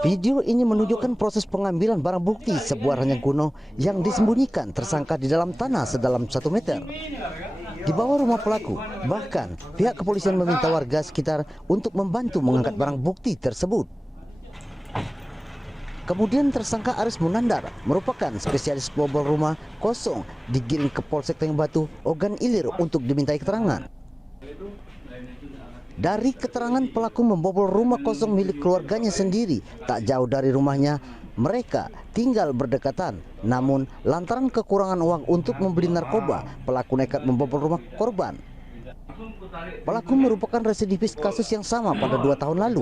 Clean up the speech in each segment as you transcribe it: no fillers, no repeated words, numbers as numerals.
Video ini menunjukkan proses pengambilan barang bukti sebuah ranjang kuno yang disembunyikan tersangka di dalam tanah sedalam 1 meter. Di bawah rumah pelaku, bahkan pihak kepolisian meminta warga sekitar untuk membantu mengangkat barang bukti tersebut. Kemudian tersangka Aris Munandar merupakan spesialis bobol rumah kosong digiring ke Polsek Tanjung Batu, Ogan Ilir untuk dimintai keterangan. Dari keterangan pelaku membobol rumah kosong milik keluarganya sendiri tak jauh dari rumahnya. Mereka tinggal berdekatan, namun lantaran kekurangan uang untuk membeli narkoba, pelaku nekat membobol rumah korban. Pelaku merupakan residivis kasus yang sama pada 2 tahun lalu.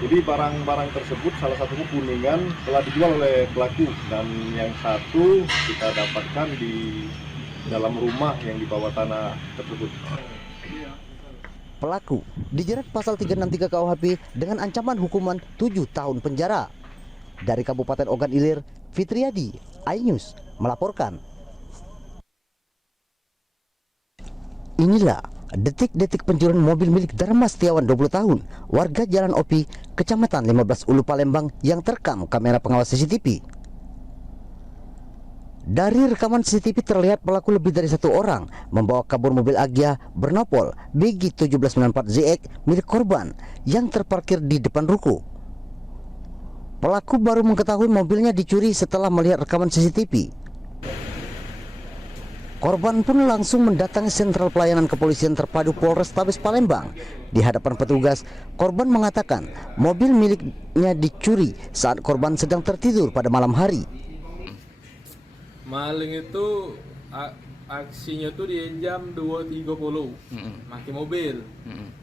Jadi barang-barang tersebut salah satunya kuningan telah dijual oleh pelaku dan yang satu kita dapatkan di dalam rumah yang di bawah tanah tersebut. Pelaku dijerat pasal 363 KUHP dengan ancaman hukuman 7 tahun penjara. Dari Kabupaten Ogan Ilir, Fitriadi, iNews melaporkan. Inilah detik-detik pencurian mobil milik Dharma Setiawan 20 tahun, warga Jalan Opi, Kecamatan 15 Ulu Palembang yang terekam kamera pengawas CCTV. Dari rekaman CCTV terlihat pelaku lebih dari 1 orang membawa kabur mobil Agya bernopol BG 1794ZX milik korban yang terparkir di depan ruko. Pelaku baru mengetahui mobilnya dicuri setelah melihat rekaman CCTV. Korban pun langsung mendatangi sentral pelayanan kepolisian terpadu Polrestabes Palembang. Di hadapan petugas, korban mengatakan mobil miliknya dicuri saat korban sedang tertidur pada malam hari. Maling itu aksinya tuh di jam 2.30 pakai mobil.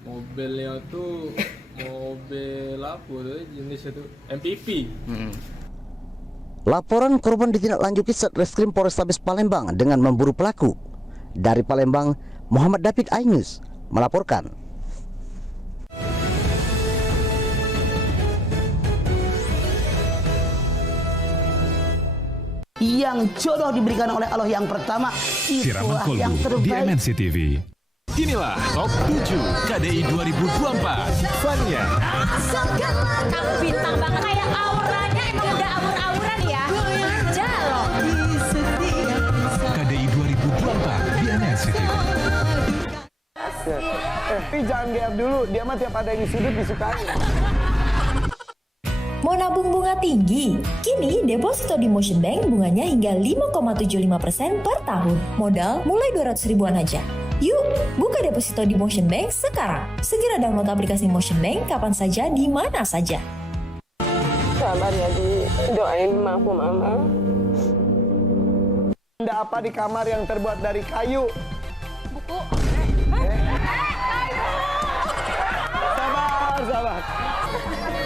Mobilnya tuh mobil apa tuh jenisnya tuh MPV. Laporan korban ditindaklanjuti Satreskrim Polrestabes Palembang dengan memburu pelaku. Dari Palembang, Muhammad David, iNews melaporkan. Yang jodoh diberikan oleh Allah yang pertama, itulah yang terbaik. Di MNC TV. Inilah Top 7 KDI 2024. Fania. Kamu bintang banget, kayak auranya emang udah aur-auran ya. Jalo. KDI 2024 di MNC TV. Tapi jangan GR dulu, dia mah tiap ada yang di sudut disukai. Mau nabung bunga tinggi? Kini deposito di Motion Bank bunganya hingga 5,75% per tahun. Modal mulai 200 ribuan aja. Yuk, buka deposito di Motion Bank sekarang. Segera download aplikasi Motion Bank kapan saja, di mana saja. Sabar ya, doain aku mama. Ada apa di kamar yang terbuat dari kayu? Buku. Sabar.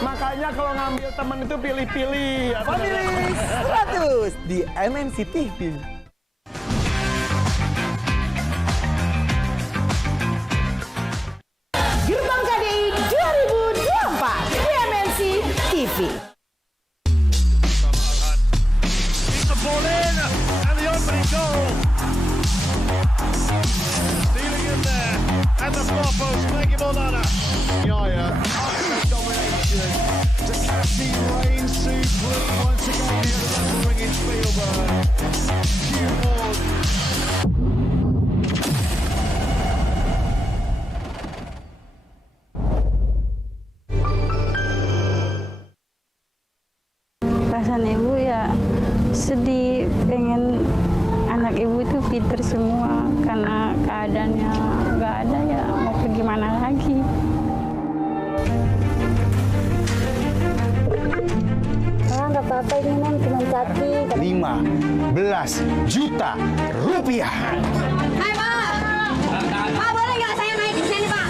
Makanya kalau ngambil temen itu pilih-pilih. Family 100 di MNC TV. Gerbang KDI 2024 di MNC TV. And the far post, Maggie Molana. Yaya. Domination. To Cassie Rain Supreme once again here at the ring in Spielberg. Hugh Ward. Perasaan ibu ya sedih, pengen anak ibu itu pinter semua karena keadaannya nggak ada, ya mau pergi mana lagi. Nggak apa-apa ini non, cuma caci. 15 juta rupiah. Hai Pak, Pak boleh nggak saya naik ke sini Pak?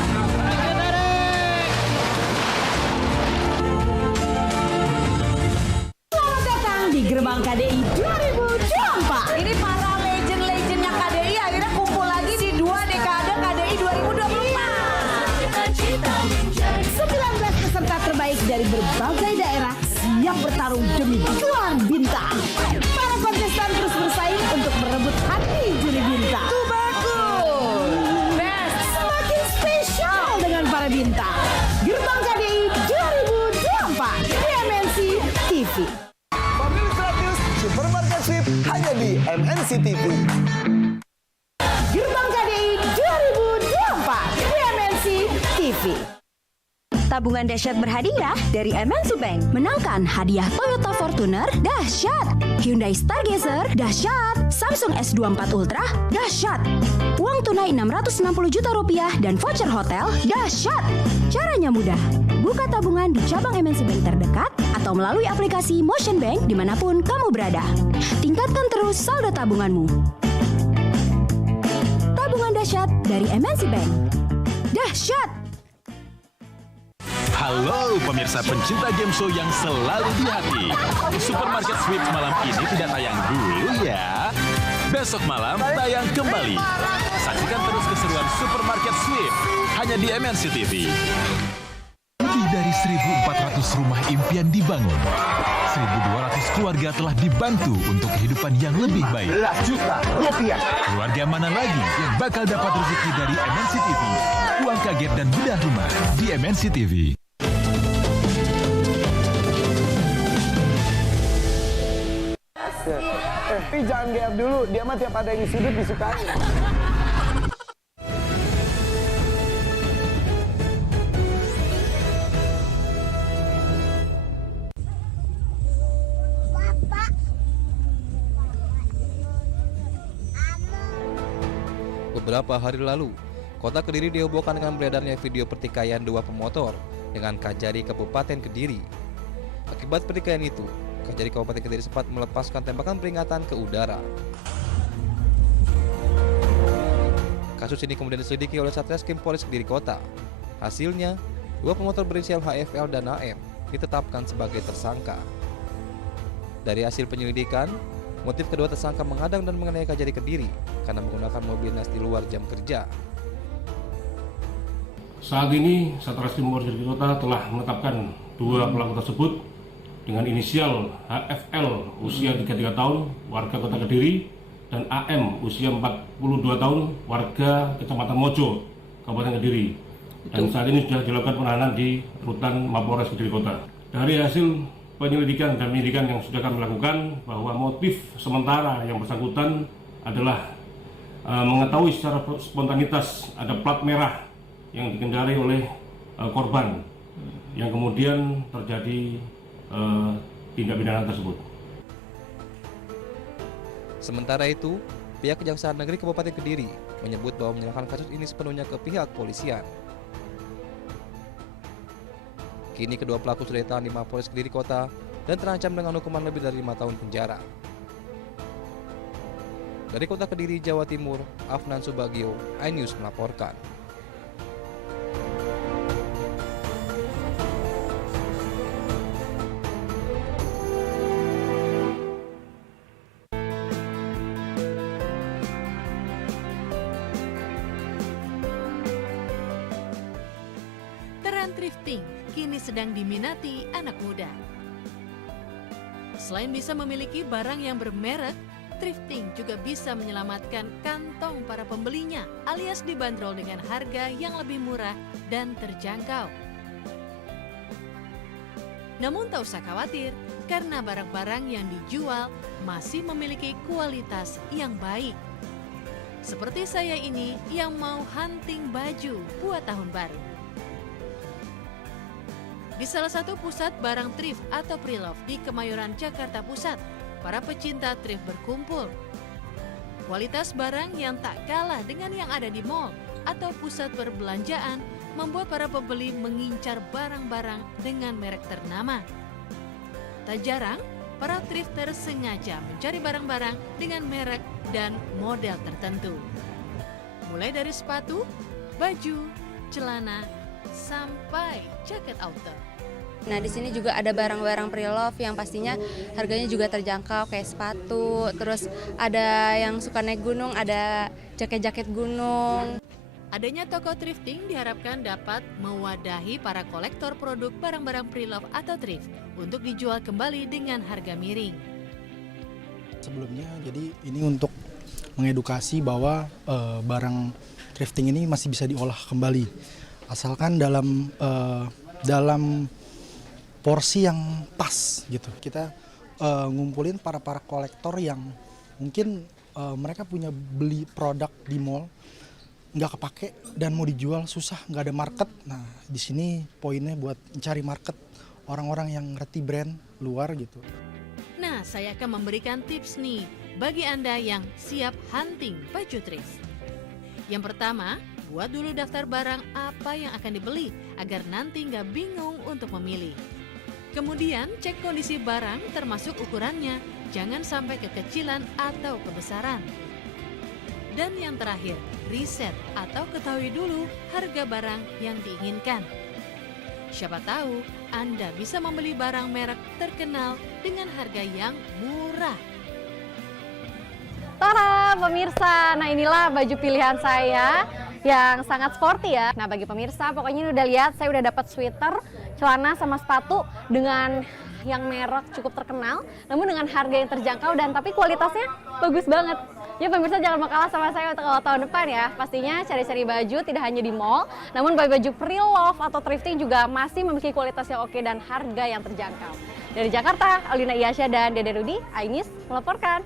Selamat datang di Gerbang KDI 2024. Ini para legend-legendnya KDI akhirnya kumpul lagi di 2 dekade KDI 2024. 19 peserta terbaik dari berbagai daerah siap bertarung demi gelar bintang. Para kontestan terus bersaing untuk merebut hati juri bintang. Itu bagus. Semakin spesial dengan para bintang. Gerbang TV. Family 100 Supermarket Sweep hanya di MNC TV. Gerbang KDI 2024 di MNC TV. Tabungan dahsyat berhadiah dari MNC Bank. Menangkan hadiah Toyota Fortuner, dahsyat. Hyundai Stargazer, dahsyat. Samsung S24 Ultra, dahsyat. Uang tunai 660 juta rupiah dan voucher hotel, dahsyat. Caranya mudah. Buka tabungan di cabang MNC Bank terdekat atau melalui aplikasi Motion Bank dimanapun kamu berada. Tingkatkan terus saldo tabunganmu. Tabungan dahsyat dari MNC Bank. Dahsyat. Halo pemirsa pencinta game show yang selalu di hati. Supermarket Sweep malam ini tidak tayang dulu ya. Besok malam tayang kembali. Saksikan terus keseruan Supermarket Sweep hanya di MNC TV. Lebih dari 1.400 rumah impian dibangun. 1.200 keluarga telah dibantu untuk kehidupan yang lebih baik. 11 juta rupiah. Keluarga mana lagi yang bakal dapat rezeki dari MNC TV? Uang kaget dan bedah rumah di MNC TV. Tapi jangan GR dulu, dia mah tiap ada yang sudut disukai. Beberapa hari lalu, Kota Kediri dihebohkan dengan beredarnya video pertikaian dua pemotor dengan Kajari Kabupaten Kediri. Akibat pertikaian itu, Kajari Kabupaten Kediri sempat melepaskan tembakan peringatan ke udara. Kasus ini kemudian diselidiki oleh Satreskrim Polres Kediri Kota. Hasilnya, dua pemotor berinisial HFL dan AM ditetapkan sebagai tersangka. Dari hasil penyelidikan, motif kedua tersangka menghadang dan menganiaya Kajari Kediri karena menggunakan mobil dinas di luar jam kerja. Saat ini Satreskrim Polres Kediri Kota telah menetapkan dua pelaku tersebut dengan inisial HFL usia 33 tahun warga Kota Kediri dan AM usia 42 tahun warga Kecamatan Mojo, Kabupaten Kediri. Dan saat ini sudah dilakukan penahanan di rutan Mapolres Kediri Kota. Dari hasil penyelidikan dan penyidikan yang sudah kami lakukan bahwa motif sementara yang bersangkutan adalah mengetahui secara spontanitas ada plat merah yang dikendarai oleh korban yang kemudian terjadi tindak pidana tersebut. Sementara itu, pihak Kejaksaan Negeri Kabupaten Kediri menyebut bahwa menyerahkan kasus ini sepenuhnya ke pihak polisian. Kini kedua pelaku sudah ditahan di Mapolres Kediri Kota dan terancam dengan hukuman lebih dari 5 tahun penjara. Dari Kota Kediri, Jawa Timur, Afnan Subagio, iNews melaporkan. Thrifting kini sedang diminati anak muda. Selain bisa memiliki barang yang bermerek, thrifting juga bisa menyelamatkan kantong para pembelinya alias dibanderol dengan harga yang lebih murah dan terjangkau. Namun tak usah khawatir karena barang-barang yang dijual masih memiliki kualitas yang baik. Seperti saya ini yang mau hunting baju buat tahun baru. Di salah satu pusat barang thrift atau pre-love di Kemayoran, Jakarta Pusat, para pecinta thrift berkumpul. Kualitas barang yang tak kalah dengan yang ada di mall atau pusat perbelanjaan membuat para pembeli mengincar barang-barang dengan merek ternama. Tak jarang, para thrifter sengaja mencari barang-barang dengan merek dan model tertentu. Mulai dari sepatu, baju, celana, sampai jaket outdoor. Nah, di sini juga ada barang-barang pre-love yang pastinya harganya juga terjangkau kayak sepatu, terus ada yang suka naik gunung, ada jaket-jaket gunung. Adanya toko thrifting diharapkan dapat mewadahi para kolektor produk barang-barang pre-love atau thrift untuk dijual kembali dengan harga miring. Sebelumnya, jadi ini untuk mengedukasi bahwa barang thrifting ini masih bisa diolah kembali. Asalkan dalam porsi yang pas gitu. Kita ngumpulin para kolektor yang mungkin mereka punya beli produk di mall nggak kepake dan mau dijual susah, nggak ada market. Nah di sini poinnya buat mencari market orang-orang yang ngerti brand luar gitu. Nah, saya akan memberikan tips nih bagi Anda yang siap hunting baju thrift. Yang pertama, buat dulu daftar barang apa yang akan dibeli agar nanti nggak bingung untuk memilih. Kemudian cek kondisi barang termasuk ukurannya, jangan sampai kekecilan atau kebesaran. Dan yang terakhir, riset atau ketahui dulu harga barang yang diinginkan. Siapa tahu Anda bisa membeli barang merek terkenal dengan harga yang murah. Tara pemirsa, nah inilah baju pilihan saya yang sangat sporty ya. Nah bagi pemirsa pokoknya ini udah lihat saya udah dapat sweater, celana sama sepatu dengan yang merek cukup terkenal, namun dengan harga yang terjangkau dan tapi kualitasnya bagus banget. Ya pemirsa jangan mau kalah sama saya untuk awal tahun depan ya. Pastinya cari-cari baju tidak hanya di mall, namun baju pre-love atau thrifting juga masih memiliki kualitas yang oke dan harga yang terjangkau. Dari Jakarta, Alina Iyasya dan Dede Rudi, Ainis melaporkan.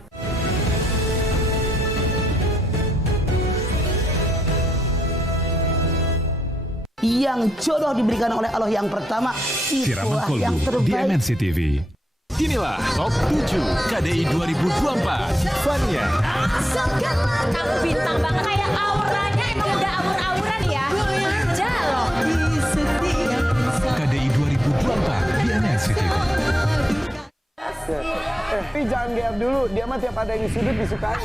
Yang jodoh diberikan oleh Allah yang pertama, itulah yang terbaik. Di MNC TV. Inilah Top 7 KDI 2024. Fania. Kamu bintang banget, kayak auranya emang udah aur-auran ya. Aja loh. KDI 2024 di MNC TV. Tapi jangan GR dulu, dia mah tiap ada yang di sudut disukai.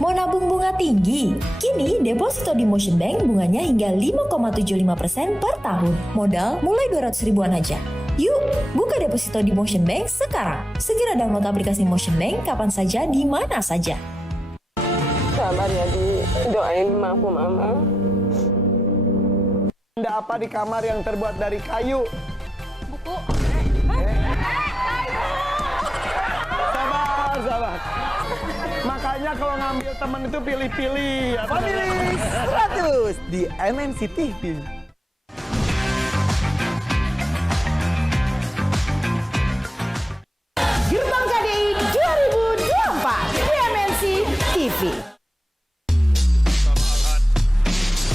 Mau nabung bunga tinggi? Kini deposito di Motion Bank bunganya hingga 5,75% per tahun. Modal mulai 200 ribuan aja. Yuk, buka deposito di Motion Bank sekarang. Segera download aplikasi Motion Bank kapan saja, di mana saja. Sabar ya, Di. Doain aku, Mama. Ada apa di kamar yang terbuat dari kayu? Buku. Sabar. Makanya kalau ngambil teman itu pilih-pilih. Family 100 di MNC TV. Gerbang KDI 2024 di MNC TV.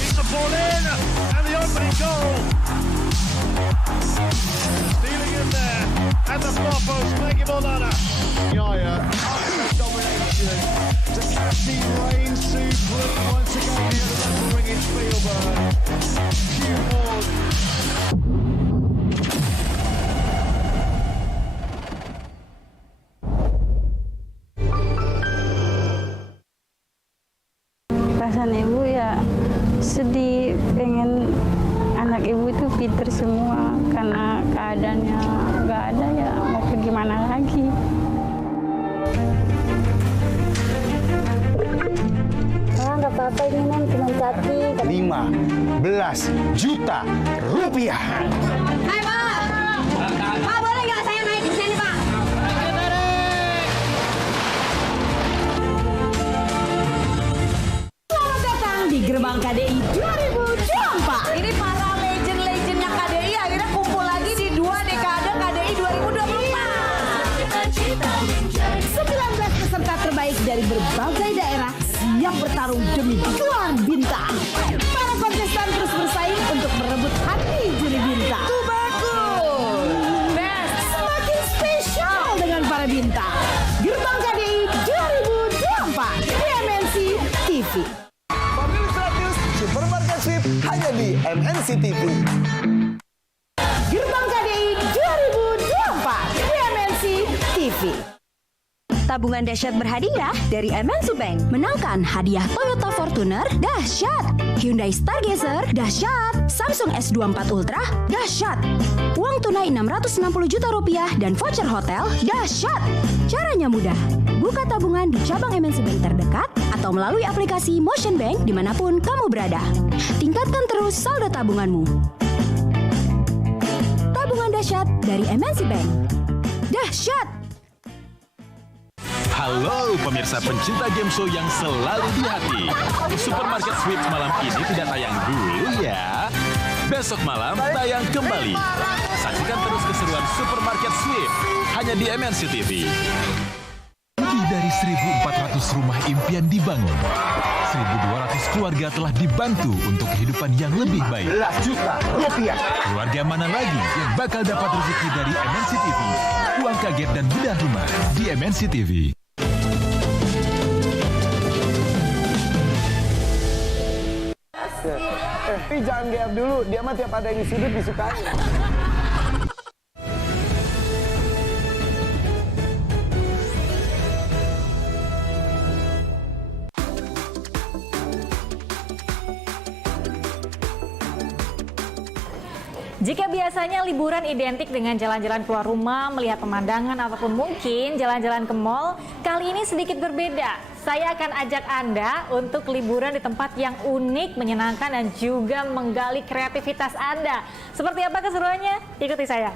It's a ball in and the opening goal. Stealing in there and the far post, Maggie Molana. Yaya, domination to Cassie Rain Supreme once again here at the ringing Spielberg. Few more. Perasaan ibu ya sedih, pengen anak ibu itu pinter semua karena keadaannya nggak ada ya, mau ke gimana lagi. Nggak apa-apa, ini non cuma caci. 15 juta rupiah. Hai Pak, Pak boleh nggak saya naik di sini Pak? Selamat datang di Gerbang KDI 2024. Ini para legend-legendnya KDI akhirnya kumpul lagi di 2 dekade KDI 2024. 19 peserta terbaik dari berbagai daerah siap bertarung demi gelar bintang. Para kontestan terus bersaing untuk merebut hati juri bintang. Itu bagus. Best. Semakin spesial dengan para bintang. Gerbang KDI 2024 di MNC TV. Family 100 Supermarket Sweep hanya di MNC TV. Gerbang KDI 2024 di MNC TV. Tabungan dahsyat berhadiah dari MNC Bank. Menangkan hadiah Toyota Fortuner dahsyat, Hyundai Stargazer dahsyat, Samsung S24 Ultra dahsyat, uang tunai 660 juta rupiah dan voucher hotel dahsyat. Caranya mudah. Buka tabungan di cabang MNC Bank terdekat atau melalui aplikasi Motion Bank dimanapun kamu berada. Tingkatkan terus saldo tabunganmu. Tabungan dahsyat dari MNC Bank. Dahsyat! Halo pemirsa pencinta game show yang selalu di hati. Supermarket Sweep malam ini tidak tayang dulu ya. Besok malam tayang kembali. Saksikan terus keseruan Supermarket Sweep hanya di MNC TV. Lebih dari 1.400 rumah impian dibangun. 1.200 keluarga telah dibantu untuk kehidupan yang lebih baik. Keluarga mana lagi yang bakal dapat rezeki dari MNC TV? Uang kaget dan bedah rumah di MNC TV. Tapi jangan GR dulu, dia mah tiap ada yang di sudut disukai. Jika biasanya liburan identik dengan jalan-jalan keluar rumah, melihat pemandangan ataupun mungkin jalan-jalan ke mall, kali ini sedikit berbeda. Saya akan ajak Anda untuk liburan di tempat yang unik, menyenangkan dan juga menggali kreativitas Anda. Seperti apa keseruannya? Ikuti saya.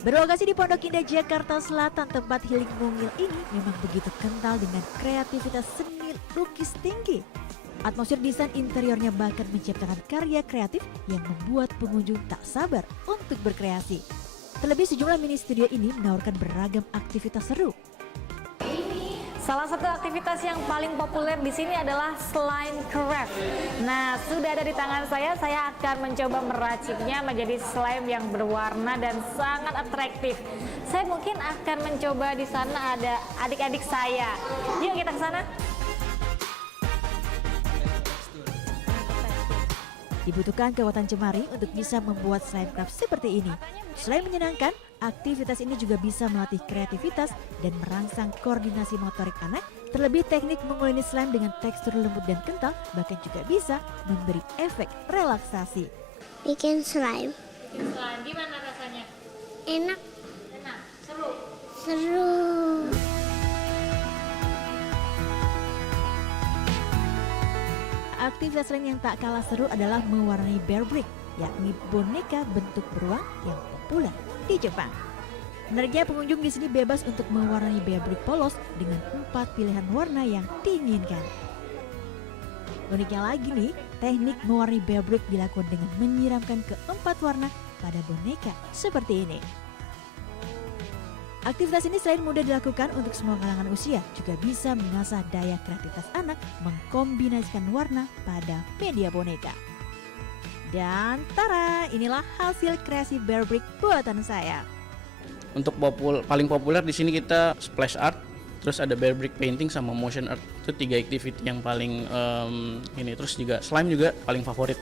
Berlokasi di Pondok Indah, Jakarta Selatan, tempat Healing Mungil ini memang begitu kental dengan kreativitas seni lukis tinggi. Atmosfer desain interiornya bahkan menciptakan karya kreatif yang membuat pengunjung tak sabar untuk berkreasi. Terlebih sejumlah mini studio ini menawarkan beragam aktivitas seru. Salah satu aktivitas yang paling populer di sini adalah slime craft. Nah, sudah ada di tangan saya akan mencoba meraciknya menjadi slime yang berwarna dan sangat atraktif. Saya mungkin akan mencoba di sana ada adik-adik saya. Yuk kita ke sana. Dibutuhkan kekuatan jemari untuk bisa membuat slime craft seperti ini. Selain menyenangkan, aktivitas ini juga bisa melatih kreativitas dan merangsang koordinasi motorik anak. Terlebih teknik menguleni slime dengan tekstur lembut dan kental bahkan juga bisa memberi efek relaksasi. Bikin slime. Slime gimana rasanya? Enak. Enak, seru. Seru. Aktivitas lain yang tak kalah seru adalah mewarnai bear brick, yakni boneka bentuk beruang yang populer di Jepang. Menariknya pengunjung di sini bebas untuk mewarnai bear brick polos dengan 4 pilihan warna yang diinginkan. Uniknya lagi nih, teknik mewarnai bear brick dilakukan dengan menyiramkan ke-4 warna pada boneka seperti ini. Aktivitas ini selain mudah dilakukan untuk semua kalangan usia, juga bisa mengasah daya kreativitas anak mengkombinasikan warna pada media boneka. Dan tara, inilah hasil kreasi bear brick buatan saya. Untuk paling populer di sini kita splash art, terus ada bear brick painting sama motion art. Itu 3 activity yang paling ini. Terus juga slime juga paling favorit.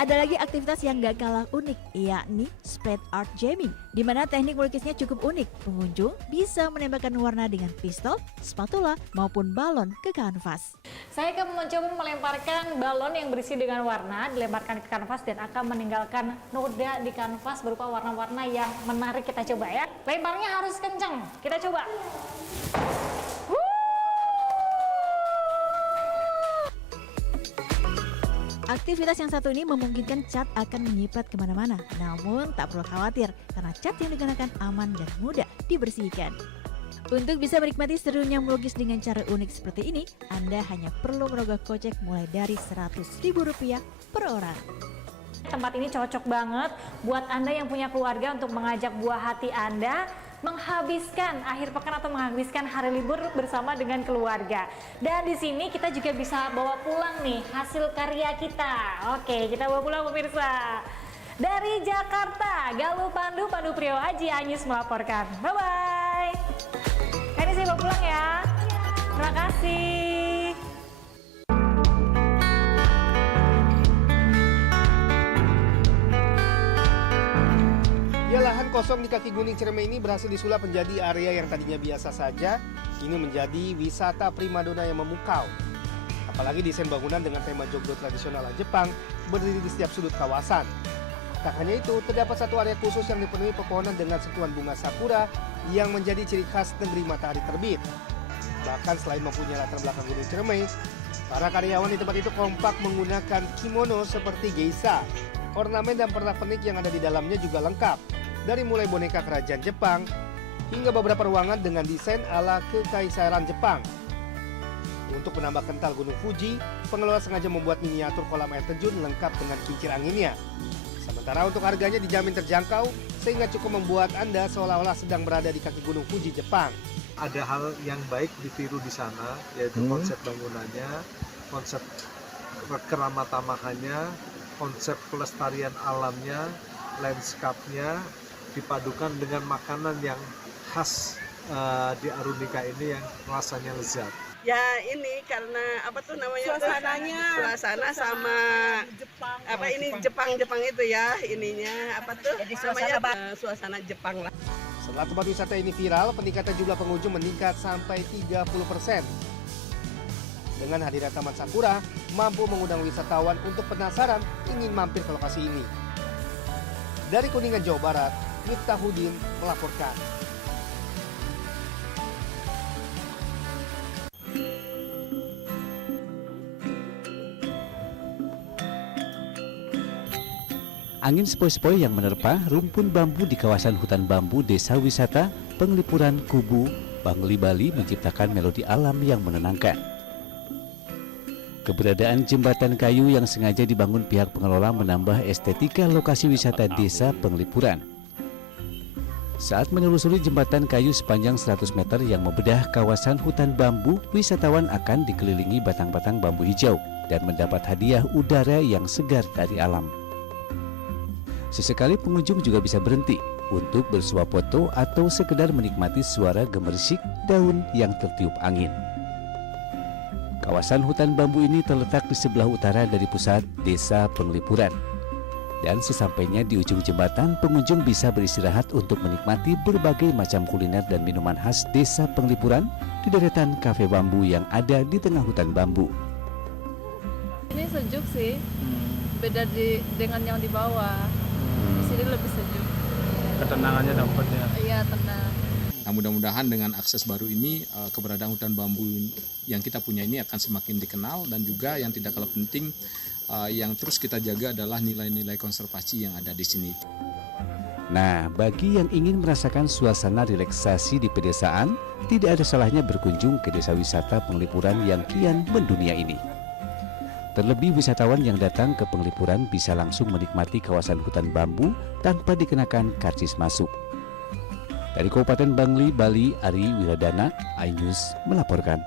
Ada lagi aktivitas yang gak kalah unik, yakni spread art jamming, di mana teknik melukisnya cukup unik. Pengunjung bisa menembakkan warna dengan pistol, spatula, maupun balon ke kanvas. Saya akan mencoba melemparkan balon yang berisi dengan warna, dilemparkan ke kanvas dan akan meninggalkan noda di kanvas berupa warna-warna yang menarik. Kita coba ya. Lemparnya harus kencang. Kita coba. Aktivitas yang satu ini memungkinkan cat akan menyipat kemana-mana. Namun tak perlu khawatir karena cat yang digunakan aman dan mudah dibersihkan. Untuk bisa menikmati serunya melukis dengan cara unik seperti ini, Anda hanya perlu merogoh kocek mulai dari Rp100.000 per orang. Tempat ini cocok banget buat Anda yang punya keluarga untuk mengajak buah hati Anda menghabiskan akhir pekan atau menghabiskan hari libur bersama dengan keluarga. Dan di sini kita juga bisa bawa pulang nih hasil karya kita. Oke, kita bawa pulang pemirsa. Dari Jakarta, Galuh Pandu Priyohaji Anyus melaporkan. Bye-bye. Ini saya bawa pulang ya. Terima kasih. Ya, lahan kosong di kaki Gunung Ciremai ini berhasil disulap menjadi area yang tadinya biasa saja, kini menjadi wisata primadona yang memukau. Apalagi desain bangunan dengan tema joglo tradisional ala Jepang berdiri di setiap sudut kawasan. Tak hanya itu, terdapat satu area khusus yang dipenuhi pepohonan dengan sentuhan bunga sakura yang menjadi ciri khas negeri matahari terbit. Bahkan selain mempunyai latar belakang Gunung Ciremai, para karyawan di tempat itu kompak menggunakan kimono seperti geisha. Ornamen dan pernak-pernik yang ada di dalamnya juga lengkap. Dari mulai boneka kerajaan Jepang hingga beberapa ruangan dengan desain ala kekaisaran Jepang. Untuk menambah kental Gunung Fuji, pengelola sengaja membuat miniatur kolam air terjun lengkap dengan kincir anginnya. Sementara untuk harganya dijamin terjangkau, sehingga cukup membuat Anda seolah-olah sedang berada di kaki Gunung Fuji, Jepang. Ada hal yang baik ditiru di sana, yaitu konsep bangunannya, konsep keramatamahannya, konsep pelestarian alamnya, landscape-nya, dipadukan dengan makanan yang khas di Arunika ini yang rasanya lezat. Ya ini karena apa tuh namanya suasana sama Jepang, apa ini Jepang itu ya ininya apa tuh namanya suasana Jepang lah. Setelah tempat wisata ini viral, peningkatan jumlah pengunjung meningkat sampai 30%. Dengan hadirnya Taman Sakura, mampu mengundang wisatawan untuk penasaran ingin mampir ke lokasi ini. Dari Kuningan, Jawa Barat, Miftahudin melaporkan. Angin sepoi-sepoi yang menerpa rumpun bambu di kawasan hutan bambu Desa Wisata Penglipuran Kubu, Bangli, Bali menciptakan melodi alam yang menenangkan. Keberadaan jembatan kayu yang sengaja dibangun pihak pengelola menambah estetika lokasi wisata Desa Penglipuran. Saat menelusuri jembatan kayu sepanjang 100 meter yang membedah kawasan hutan bambu, wisatawan akan dikelilingi batang-batang bambu hijau dan mendapat hadiah udara yang segar dari alam. Sesekali pengunjung juga bisa berhenti untuk bersuah foto atau sekedar menikmati suara gemersik daun yang tertiup angin. Kawasan hutan bambu ini terletak di sebelah utara dari pusat Desa Penglipuran. Dan sesampainya di ujung jembatan, pengunjung bisa beristirahat untuk menikmati berbagai macam kuliner dan minuman khas Desa Penglipuran di deretan kafe bambu yang ada di tengah hutan bambu. Ini sejuk sih, beda dengan yang di bawah. Di sini lebih sejuk. Ketenangannya dapat ya. Iya, tenang. Nah, mudah-mudahan dengan akses baru ini keberadaan hutan bambu yang kita punya ini akan semakin dikenal, dan juga yang tidak kalah penting yang terus kita jaga adalah nilai-nilai konservasi yang ada di sini. Nah, bagi yang ingin merasakan suasana relaksasi di pedesaan, tidak ada salahnya berkunjung ke Desa Wisata Penglipuran yang kian mendunia ini. Terlebih wisatawan yang datang ke Penglipuran bisa langsung menikmati kawasan hutan bambu tanpa dikenakan karcis masuk. Dari Kabupaten Bangli, Bali, Ari Wiradana, iNews melaporkan.